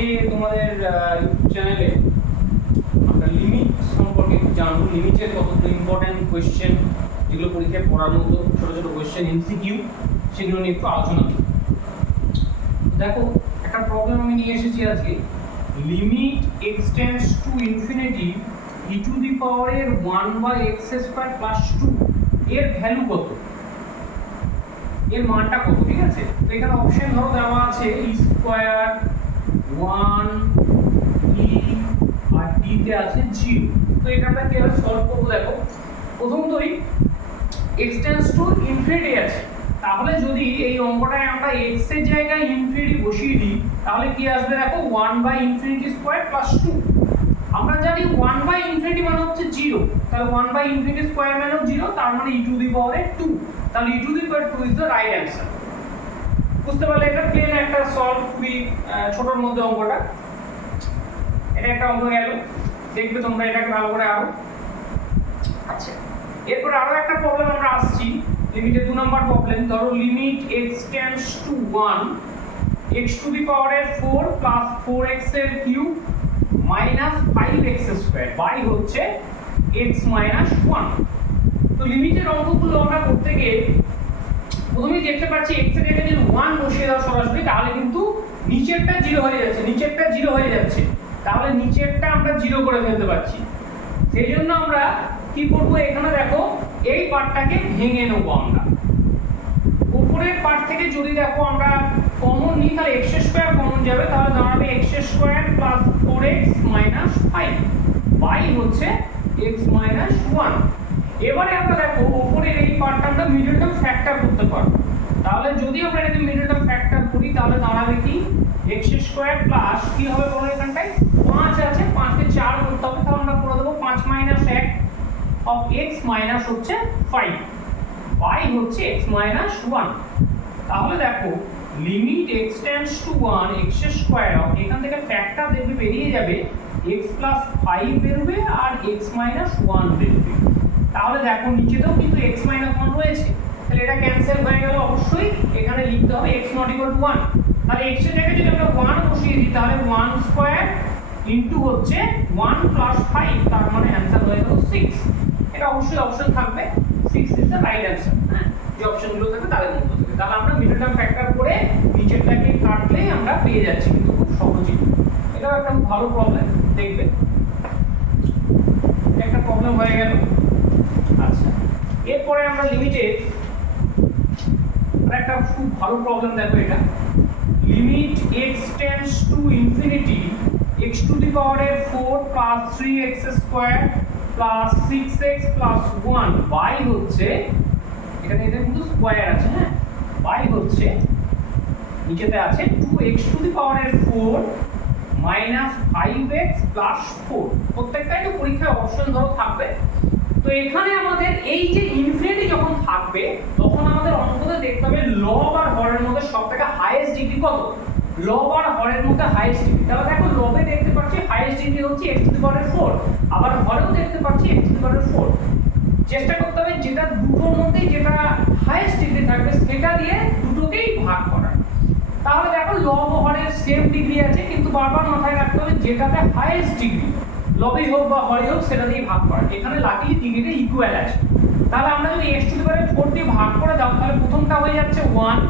আজকে তোমাদের ইউটিউব চ্যানেলে আমরা লিমিট সম্পর্কে জানবো। লিমিটের কতগুলো ইম্পর্টেন্ট কোয়েশ্চেন যেগুলো পরীক্ষায় পড়ার মতো ছোট ছোট কোয়েশ্চেন এমসিকিউ, সেগুলো নিয়ে একটু আলোচনা করি। দেখো, একটা প্রবলেম আমি নিয়ে এসেছি আজকে। Limit extends to infinity e two the পাওয়ারের 1/x স্কয়ার প্লাস 2 এর ভ্যালু কত, এর মানটা কত? ঠিক আছে, তো এখানে অপশন ধরো দেওয়া আছে e স্কয়ার 1 e আর d তে আছে 0। তো এটা আমরা কিভাবে সলভ করব? দেখো, প্রথমতই এক্সটেন্ডস টু ইনফিনিটি আছে, তাহলে যদি এই অঙ্কটায় আমরা x এর জায়গায় ইনফিনিটি বসিয়ে দিই তাহলে কি আসবে? দেখো 1/infinity স্কয়ার প্লাস 2। আমরা জানি 1/infinity মানে হচ্ছে 0, তাহলে 1/infinity স্কয়ার মানেও 0, তার মানে e টু দি পাওয়ারে 2। তাহলে e two the power 2 is the right answer. বুঝতে পারলে? এটা প্লেন একটা সলভ, খুবই ছোটর মধ্যে অঙ্কটা। এটা একটা অঙ্ক গেল, দেখবে তোমরা এটাকে ভালো করে আরো। আচ্ছা, এরপর আরো একটা প্রবলেম আমরা আসছি, লিমিটের 2 নম্বর প্রবলেম। ধরো limit x tends to 1 x to the পাওয়ারের 4 প্লাস 4x এর cube minus 5x square by হচ্ছে x মাইনাস 1। তো লিমিটের অঙ্কগুলো আমরা করতে গিয়ে প্রথমেই দেখতে পাচ্ছি x এর জায়গায় যদি 1 বসিয়ে দাও সরাসরি, তাহলে কিন্তু নিচেরটা 0 হয়ে যাচ্ছে, নিচেরটা 0 হয়ে যাচ্ছে, তাহলে নিচেরটা আমরা 0 করে ফেলতে পারছি। সেই জন্য আমরা কি করব? এখানে দেখো, এই পার্টটাকে ভেঙে নেব আমরা। উপরের পার্ট থেকে যদি দেখো আমরা কমন নিই তাহলে x স্কয়ার কমন যাবে, তাহলে দাঁড়াবে x square plus 4x minus 5 by হচ্ছে x মাইনাস 1। এবারে আমরা দেখো উপরের এই পার্টটা আমরা মিডল টার্ম ফ্যাক্টর করতে পারবো। তাহলে যদি আমরা এটাকে মিডল টার্ম ফ্যাক্টর করি তাহলে দাঁড়াবে কি? x স্কয়ার প্লাস কি হবে বলো? এখানটায় 5 আছে, 5 কে 4 করতে হবে, তাহলে আমরা করে দেব 5 মাইনাস 1 অফ x মাইনাস হচ্ছে 5 বাই হচ্ছে x মাইনাস 1। তাহলে দেখো limit x tends to 1 x square of, এখান থেকে ফ্যাক্টর দেখবে বেরিয়ে যাবে x প্লাস 5 বেরোবে আর x মাইনাস 1 বেরোবে। তাহলে দেখো নিচেতেও কিন্তু x মাইনাস 1 রয়েছে, তাহলে এটা ক্যান্সেল হয়ে গেল। অবশ্যই এখানে লিখতে হবে x নট ইকুয়াল টু 1। তাহলে x এর জায়গায় যদি আমরা 1 বসিয়ে দিই তাহলে 1 স্কয়ার ইনটু হচ্ছে 1 প্লাস 5, তার মানে অ্যানসার হয়ে গেল 6। এটা অবশ্যই অপশন থাকবে, 6 ইজ দ্য রাইট অ্যানসার। হ্যাঁ, যে অপশনগুলো থাকবে তাদের মধ্যে থেকে। তাহলে আমরা মিডল টার্ম ফ্যাক্টর করে নিচেরটাকে কাটলেই আমরা পেয়ে যাচ্ছি, কিন্তু খুব সহজেই। এটাও একটা ভালো প্রবলেম, দেখবে একটা প্রবলেম হয়ে গেল। আচ্ছা, এরপরে আমরা লিমিটে একটা খুব ভালো প্রবলেম দেখো। এটা limit x tends to infinity x to the পাওয়ারের 4 plus 3x square plus 6x plus 1 by হচ্ছে, এখানে এটা কিন্তু স্কয়ার আছে, হ্যাঁ, বাই হচ্ছে নিচেতে আছে 2x টু দি পাওয়ারের 4 মাইনাস 5x প্লাস 4। প্রত্যেকটা একটু পরীক্ষায় অপশন ধরো থাকবে। তো এখানে আমাদের এই যে ইনফিনিটি যখন থাকবে তখন আমাদের অঙ্কতে দেখতে হবে লব আর হরের মধ্যে সবথেকে হাইয়েস্ট ডিগ্রি কত। লব আর হরের মধ্যে হাইয়েস্ট ডিগ্রি, তাহলে দেখো লবে দেখতে পাচ্ছি হাইয়েস্ট ডিগ্রি হচ্ছে x টু দি পাওয়ারের 4, আবার হরেও দেখতে পাচ্ছি x টু দি পাওয়ারের 4। চেষ্টা করতে হবে যেটা দুটোর মধ্যেই যেটা হাইয়েস্ট ডিগ্রি থাকবে সেটা দিয়ে দুটোকেই ভাগ করার। তাহলে দেখো লব ও হরের সেম ডিগ্রি আছে, কিন্তু বারবার মাথায় রাখতে হবে যেটাতে হাইয়েস্ট ডিগ্রি লবেই হোক বা হরে হোক সেটা দিয়ে ভাগ করা। এখানে লাকিলি ডিগ্রিটা ইকুয়াল আছে। তাহলে আমরা যদি x টু দি পাওয়ার 4 দিয়ে ভাগ করে দাও তাহলে প্রথমটা হয়ে যাচ্ছে 1,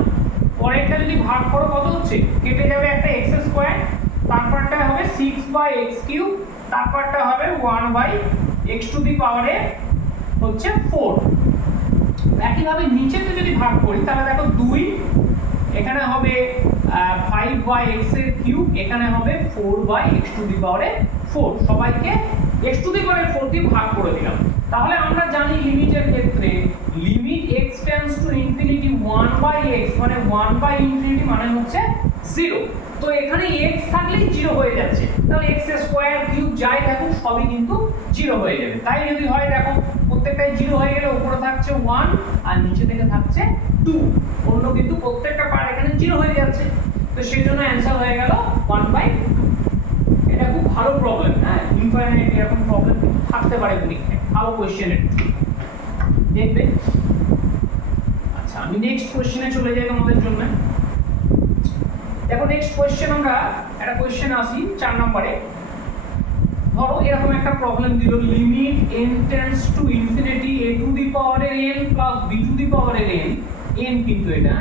পরেরটা যদি ভাগ করো কত হচ্ছে? কেটে যাবে একটা x স্কয়ার, তারপরটা হবে 6/x কিউব, তারপরটা হবে 1/x টু দি পাওয়ারে হচ্ছে 4। একইভাবে নিচেতে যদি ভাগ করি তাহলে দেখো 2, এখানে হবে 5/x এর কিউব, এখানে হবে 4/x টু দি পাওয়ারে 4। সবাইকে x টু দি পাওয়ারে 4 দিয়ে ভাগ করে দিলাম। তাহলে আমরা জানি লিমিটের ক্ষেত্রে limit x tends to infinity 1/x মানে 1/infinity মানে হচ্ছে 0। তো এখানে x থাকলেই 0 হয়ে যাচ্ছে, তাহলে x স্কয়ার কিউব যাই থাকুক সবই কিন্তু 0 হয়ে যাবে। তাই যদি হয় দেখো প্রত্যেকটাই 0 হয়ে গেলে উপরে থাকছে 1 আর নিচে থেকে থাকছে 2, অন্য কিন্তু প্রত্যেকটা পার্ট এখানে 0 হয়ে যাচ্ছে। তো সেই জন্য অ্যানসার হয়ে গেল 1/2। এটা খুব ভালো প্রবলেম। হ্যাঁ, ইনফাইনাইট এরকম প্রবলেম কিন্তু থাকতে পারে পরীক্ষায়, ভালো কোশ্চেনের দেখবে। আচ্ছা, আমি নেক্সট কোশ্চেনে চলে যাই তোমাদের জন্য। দেখো নেক্সট কোশ্চেন আমরা একটা কোয়েশ্চেন আসি 4 নম্বরে। ধরো এরকম একটা প্রবলেম দিল, limit n tends to infinity a to the পাওয়ারের n plus b two the পাওয়ারের n, n কিন্তু এটা,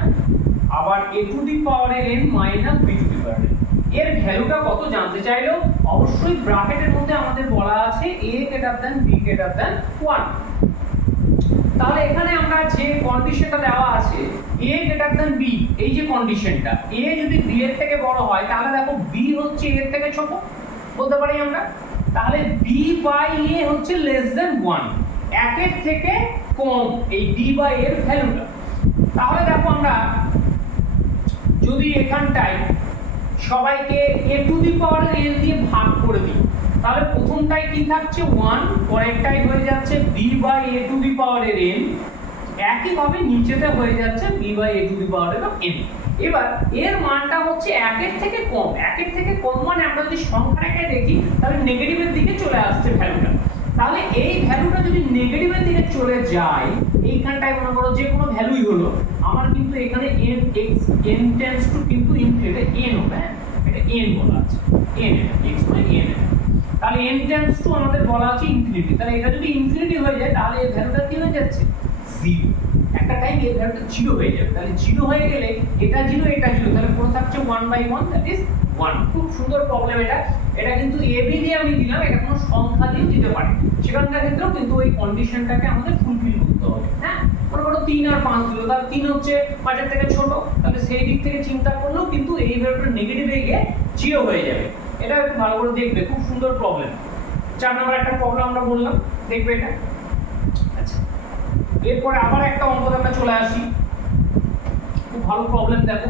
আবার a টু দি পাওয়ারের n minus b two the পাওয়ারের n, এর ভ্যালুটা কত জানতে চাইলো। অবশ্যই ব্র্যাকেটের মধ্যে আমাদের বলা আছে a greater than b greater than 1। তাহলে এখানে আমরা যে কন্ডিশনটা দেওয়া আছে a গ্রেটার দ্যান b, এই যে কন্ডিশনটা, a যদি b এর থেকে বড় হয় তাহলে দেখো b হচ্ছে a এর থেকে ছোট বলতে পারি আমরা। তাহলে b বাই a হচ্ছে লেস দ্যান 1, 1 এর থেকে কম এই b বাই a এর ভ্যালুটা। তাহলে দেখো আমরা যদি এখানটায় সবাইকে a to the power n দিয়ে ভাগ করে দিই, তাহলে প্রথমটাই কি থাকছে 1, পরেরটাই হয়ে যাচ্ছে b by a to the পাওয়ারের n, একই ভাবে নিচেতে হয়ে যাচ্ছে b by a to the পাওয়ারের n। এবার এর মানটা হচ্ছে 1 এর থেকে কম, 1 এর থেকে কম মানে আমরা যদি সংখ্যাটাকে দেখি তাহলে নেগেটিভের দিকে চলে আসছে ভ্যালুটা। তাহলে এই ভ্যালুটা যদি নেগেটিভের দিকে চলে যায়, এইখানটায় মনে করো যে কোনো ভ্যালুই হলো, আমার কিন্তু এখানে n x n tends to কিন্তু ইনফিনিটি n হবে, এটা n বলা আছে, n এটা x মানে n এটা। তাহলে n টেন্ডস টু আমাদের বলা আছে ইনফিনিটি, তাহলে এটা যদি ইনফিনিটি হয়ে যায় তাহলে এর ভ্যালুটা কি হয়ে যাচ্ছে 0, একটা টাইম এর ভ্যালুটা 0 হয়ে যাবে। তাহলে 0 হয়ে গেলে এটা 0 এটা 0, তাহলে পুরো থাকছে 1/1 দ্যাট ইজ 1। খুব সুন্দর প্রবলেম এটা, এটা কিন্তু a b দিয়ে আমি দিলাম, এটা কোনো সংখ্যা দিয়ে দিতে পারি, সেখানকার ক্ষেত্রেও কিন্তু ওই কন্ডিশনটাকে আমাদের ফুলফিল করতে হবে। হ্যাঁ, মনে করো 3 আর 5 দিল, তাহলে 3 হচ্ছে 5 এর থেকে ছোট, তাহলে সেই দিক থেকে চিন্তা করলেও কিন্তু এই ভ্যালুটা নেগেটিভে গিয়ে 0 হয়ে যাবে। এটা একটু ভালো করে দেখবে, খুব সুন্দর প্রবলেম। 4 নম্বর একটা প্রবলেম আমরা বললাম, দেখবে এটা। আচ্ছা, এরপরে আবার একটা অঙ্কতে আমরা চলে আসি, খুব ভালো প্রবলেম দেখো,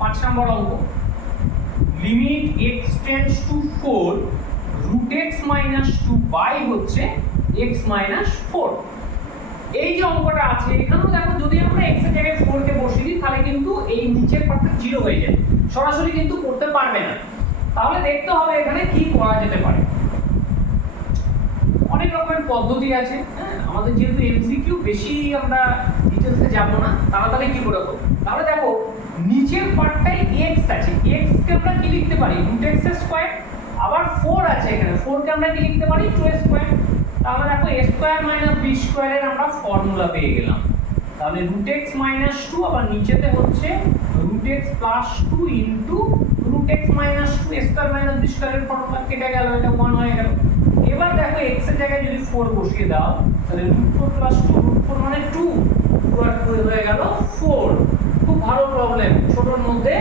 5 নম্বর অঙ্ক। Limit x tends to 4 root x minus 2 by হচ্ছে x মাইনাস 4। এই যে অঙ্কটা আছে এখানেও দেখো যদি আমরা x এর জায়গায় 4 কে বসিয়ে দিই তাহলে কিন্তু এই নিচের পার্টটা 0 হয়ে যাবে, সরাসরি কিন্তু করতে পারবে না। তাহলে দেখতে হবে এখানে কি করা যেতে পারে। অনেক রকমের পদ্ধতি আছে, হ্যাঁ, আমাদের যেহেতু এমসিকিউ বেশি আমরা ডিটেইলসে যাব না, তাহলে কি করে করব। তাহলে দেখো নিচের পার্টটাই x আছে, x কে আমরা কি লিখতে পারি √x স্কয়ার, আবার 4 আছে এখানে, 4 কে আমরা কি লিখতে পারি 2 স্কয়ার। তাহলে দেখো a square minus b square এর আমরা ফর্মুলা পেয়ে গেলাম। তাহলে √x মাইনাস 2 আবার নিচেতে হচ্ছে √x plus 2 into √x minus 2 a square minus b square এর ফর্মুলা কেটে গেল, এটা 1 হয়ে গেল। এবার দেখো x এর জায়গায় যদি 4 বসিয়ে দাও তাহলে √4 প্লাস 2, √4 মানে 2, 2 আর 2 হয়ে গেল 4। খুব ভালো প্রবলেম, ছোটর মধ্যে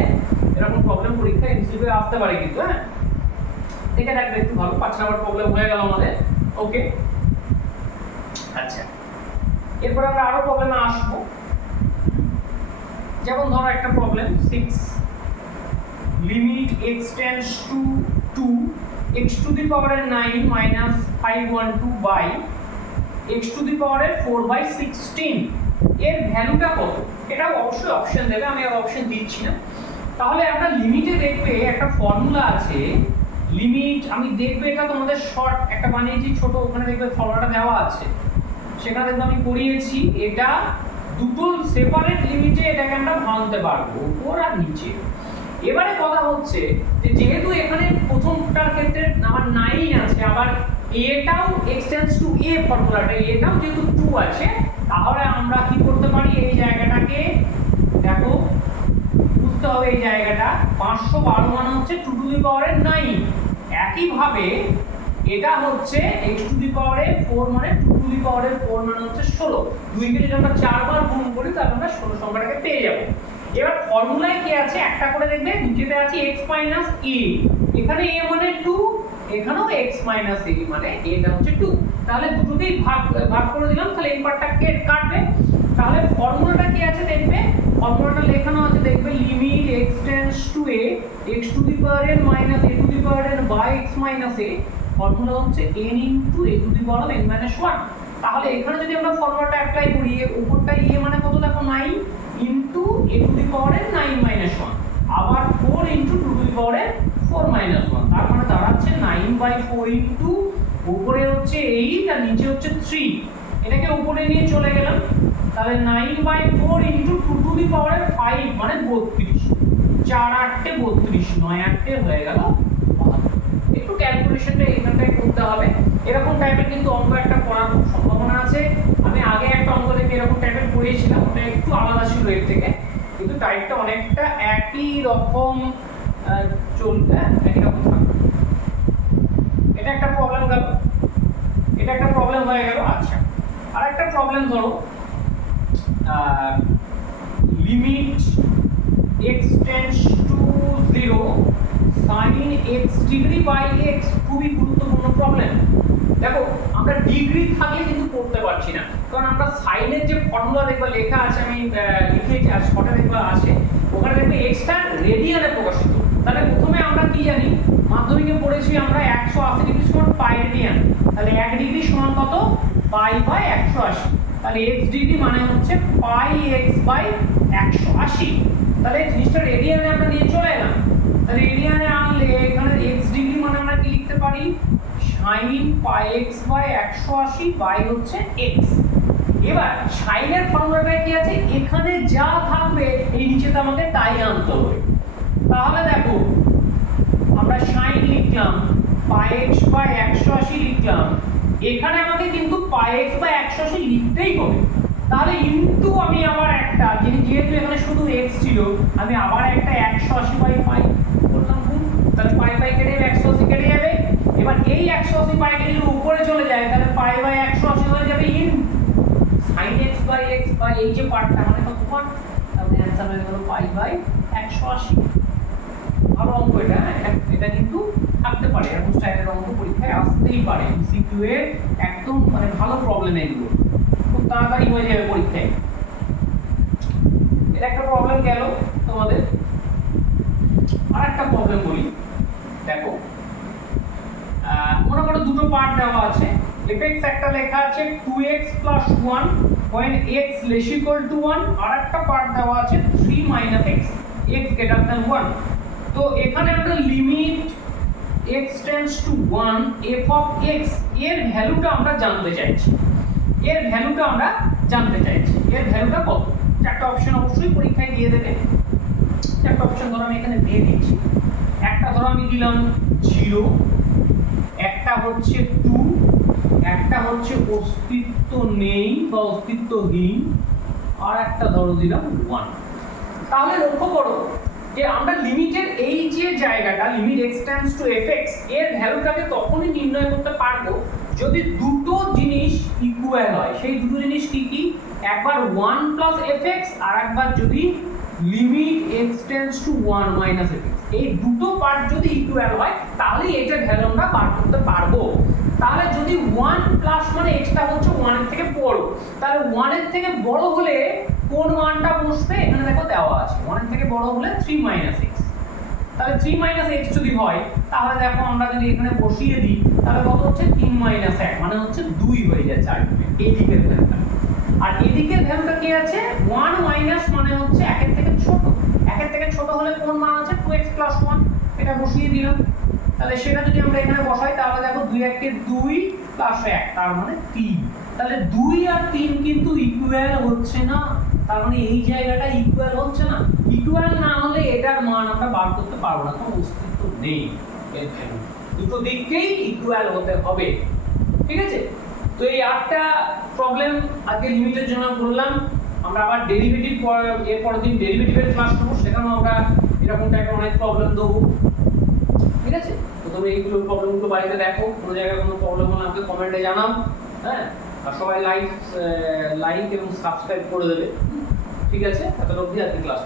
এরকম প্রবলেম পরীক্ষা এমসিকিউ আসতে পারে কিন্তু। হ্যাঁ, দেখে রাখবে একটু ভালো। 5 নাম্বার প্রবলেম হয়ে গেল আমাদের। ওকে, আচ্ছা, এরপর আমরা আরো প্রবলেমে আসবো। যেমন ধরো একটা problem 6, limit x tends to 2 x to the power 9 minus 512 by x to the power 4/16, এর ভ্যালুটা কত। এটা অবশ্যই অপশন দেবে, আমি আর অপশন দিচ্ছি না। তাহলে আমরা লিমিটে দেখবে একটা ফর্মুলা আছে, লিমিট আমি দেখবে এটা তোমাদের শর্ট একটা বানিয়েছি ছোট, ওখানে দেখবে ফর্মুলাটা দেওয়া আছে, সেখানে দেখবে আমি করিয়েছি। এটা দুটো সেপারেট লিমিটে এটাকে আমরা ভাঙতে পারবো, উপর আর নিচে। এবারে কথা হচ্ছে যে যেহেতু এখানে প্রথমটার ক্ষেত্রে আমার 9 আছে, আবার এটাও এক্সটেন্ডস টু এ ফর্মুলাটা, এটাও যেহেতু 2 আছে, তাহলে আমরা কি করতে পারি এই জায়গাটাকে দেখো বুঝতে হবে। এই জায়গাটা 512 মানে হচ্ছে 2 টু দি পাওয়ার 9, একই ভাবে এটা হচ্ছে x টু দি পাওয়ার 4 মানে 2 টু দি পাওয়ার 4 মানে হচ্ছে 16। 2 কে যদি আমরা 4 বার গুণ করি তাহলে আমরা 16 সংখ্যাটাকে পেয়ে যাব। এবার ফর্মুলায় কি আছে একটা করে দেখবে, নিচেতে আছে x মাইনাস a, এখানে a মানে 2, এখানেও x মাইনাস a মানে এটা হচ্ছে 2। তাহলে দুটোকেই ভাগ করে দিলাম, তাহলে এই পার্টটা কাটবে। তাহলে ফর্মুলাটা কি আছে দেখবে, ফর্মুলাটা লেখানো আছে দেখবে, limit x tends to a x to the power n minus a to the power n by x minus a, formula হচ্ছে n into a to the power n minus 1। তাহলে এখানে যদি আমরা ফর্মুলাটা অ্যাপ্লাই করি, এর উপরটা a মানে কত দেখো 9 into a to the power 9 minus 1, আবার 4 into 2 two the power 4 minus 1, তার মানে দাঁড়াচ্ছে 9/4 ইনটু উপরে হচ্ছে 8 আর নিচে হচ্ছে 3, এটাকে উপরে নিয়ে চলে গেলাম। তাহলে 9/4 ইনটু 2 টু দি পাওয়ার 5 মানে 32। 4 8 32 9 8 হয়ে গেল 72। একটু ক্যালকুলেশনটা এখানটায় করতে হবে। এরকম টাইপের কিন্তু অঙ্ক একটা করার খুব সম্ভাবনা আছে। আমি আগে একটা অঙ্ক দেখে এরকম টাইপের করেছিলাম, ওটা একটু আলাদা ছিল এর থেকে, কিন্তু টাইপটা অনেকটা একই রকম চলবে, একই রকম থাকবে। এটা একটা প্রবলেম গেল, এটা একটা প্রবলেম হয়ে গেল। আচ্ছা, আর একটা প্রবলেম ধরো limit x tends to 0 sin x degree by x, খুবই গুরুত্বপূর্ণ প্রবলেম। দেখো আমরা ডিগ্রি থাকলে কিন্তু করতে পারছি না, কারণ আমরা সাইনের যে ফর্মুলা দেখবা লেখা আছে, আমি লিখেছি আর শর্টে দেখবা আছে, ওখানে দেখবে x টা রেডিয়ানে প্রকাশিত। তাহলে প্রথমে আমরা কি জানি, মাধ্যমিকে পড়েছি আমরা 180 ডিগ্রি সমান পাই রেডিয়ান, তাহলে 1 ডিগ্রি সমান কত, পাই বাই 180। তাহলে x ডিগ্রি মানে হচ্ছে পাই x বাই 180। তাহলে জিনিসটা রেডিয়ানে আমরা নিয়ে চলে এলাম। তাহলে রেডিয়ানে আনলে এখানে x ডিগ্রি মানে আমরা কি লিখতে পারি, sin pi x by 180 by হচ্ছে x। এবার সাইনের ফর্মুলাটা কি আছে, এখানে যা থাকবে এই নিচেতে আমাকে তাই আনতে হবে। তাহলে দেখো আমরা sin লিখলাম, পাই x বাই 180 লিখলাম, এখানে আমাকে কিন্তু পাই x বাই 180 লিখতেই হবে। তাহলে ইনটু আমি আবার একটা, যেহেতু এখানে শুধু x ছিল, আমি আবার একটা 180 বাই পাই করলাম, তাহলে পাই পাই কেটে 180 কেটে যাবে। এবার এই 180 পাই যদি উপরে চলে যায়, তাহলে পাই বাই 180 হয়ে যাবে in sin x by x by এই যে পার্টটা মানে কত পার্ট, তাহলে অ্যানসার হয়ে গেল পাই বাই 180। ভালো অঙ্ক এটা, এটা কিন্তু থাকতে পারে, এরকম স্টাইলের অঙ্ক পরীক্ষায় আসতেই পারে। এমসিকিউ এর একদম মানে ভালো প্রবলেম এগুলো, খুব তাড়াতাড়ি হয়ে যাবে পরীক্ষায়। এটা একটা প্রবলেম গেল তোমাদের। আর একটা প্রবলেম বলি, দেখো মনে করো দুটো পার্ট দেওয়া আছে, fx একটা লেখা আছে 2x plus 1 when x less equal to 1, আর একটা পার্ট দেওয়া আছে 3 minus x, x greater than 1। তো এখানে আমরা limit x tends to 1 f of x এর ভ্যালুটা আমরা জানতে চাইছি। এর ভ্যালুটা আমরা জানতে চাইছি, এর ভ্যালুটা কত। চারটা অপশন অবশ্যই পরীক্ষায় দিয়ে দেবে। চারটা অপশন ধরো আমি এখানে দিয়ে দিচ্ছি। একটা ধরো আমি দিলাম 0, একটা হচ্ছে 2, একটা হচ্ছে অস্তিত্ব নেই বা অস্তিত্বহীন, আর একটা ধরো দিলাম 1। তাহলে লক্ষ্য করো যে আমরা লিমিটের এই যে জায়গাটা limit x tends two fx এর ভ্যালুটাকে তখনই নির্ণয় করতে পারবো যদি দুটো জিনিস ইকুয়াল হয়। সেই দুটো জিনিস কি কি, একবার 1 প্লাস fx আর একবার যদি limit x tends to 1 minus fx, এই দুটো পার্ট যদি ইকুয়াল হয় তাহলে এটার ভ্যালু আমরা বার করতে পারবো। তাহলে যদি 1 প্লাস মানে x টা হচ্ছে 1 এর থেকে বড়, তাহলে 1 এর থেকে বড় হলে কোন মানটা বসবে, এখানে দেখো দেওয়া আছে 1 এর থেকে বড় হলে 3 মাইনাস x। তাহলে 3 মাইনাস x যদি হয়, তাহলে দেখো আমরা যদি এখানে বসিয়ে দিই তাহলে কত হচ্ছে 3 মাইনাস 1 মানে হচ্ছে 2 হয়ে যাচ্ছে আলটিমেট এদিকের ভ্যালুটা। আর এদিকের ভ্যালুটা কি আছে, 1 মাইনাস মানে হচ্ছে 1 এর থেকে ছোট। 1 এর থেকে ছোট হলে কোন মান আছে 2x প্লাস 1, এটা বসিয়ে দিলাম। তাহলে সেটা যদি আমরা এখানে বসাই তাহলে দেখো 2 1 কে 2 প্লাস 1 তার মানে 3। তাহলে 2 আর 3 কিন্তু ইকুয়াল হচ্ছে না, তার মানে এই জায়গাটা ইকুয়াল হচ্ছে না। ইকুয়াল না হলে এটার মান আমরা বার করতে পারবো না, কোনো অস্তিত্ব নেই এর ভ্যালু। দুটো দিককেই ইকুয়াল হতে হবে, ঠিক আছে। তো এই 8টা প্রবলেম আজকে লিমিটের জন্য বললাম। আমরা আবার ডেরিভেটিভ এর পরের দিন ডেরিভেটিভের ক্লাস করব, সেখানেও আমরা এরকম টাইপের অনেক প্রবলেম দেবো, ঠিক আছে। তো তুমি এইগুলো প্রবলেমগুলো বাড়িতে দেখো, কোনো জায়গায় কোনো প্রবলেম হলে আমাকে কমেন্টে জানাও, হ্যাঁ। আর সবাই লাইক এবং সাবস্ক্রাইব করে দেবে, ঠিক আছে। এত অবধি আজকে ক্লাস।